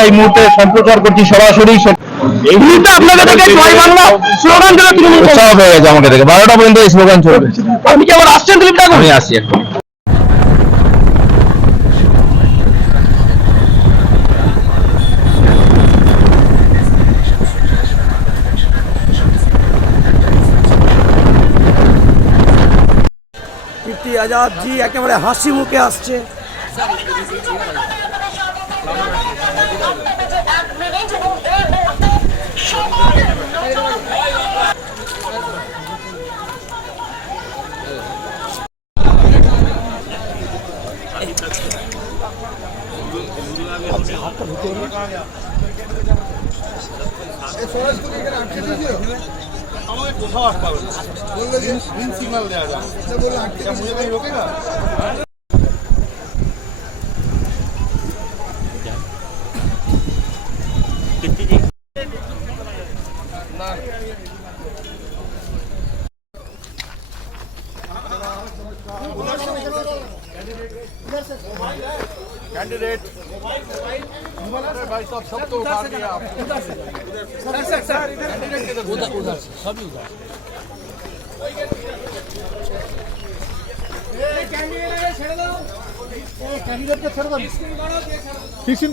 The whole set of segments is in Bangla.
আমরা এই মুহূর্তে সম্প্রচার করছি সরাসরি। এই মুহূর্তে আপনাকে দেখে জয় বাংলা স্লোগান দেবে তৃণমূল উৎসাহ হয়ে গেছে আমাকে দেখে। বারোটা পর্যন্ত এই স্লোগান চলবে। আপনি কি আবার আসছেন দিলীপ ঠাকুর? আমি আসছি এখন। আজাদ জি একেবারে হাসি মুখে আসছে। আমাদের কোথাও আটকাবে বললে সিগনাল দেওয়া যায় বললে রোকে না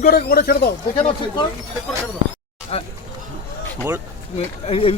করে করে ছেড়ে দাও। দেখে চেক Ah, Vol... É, é, é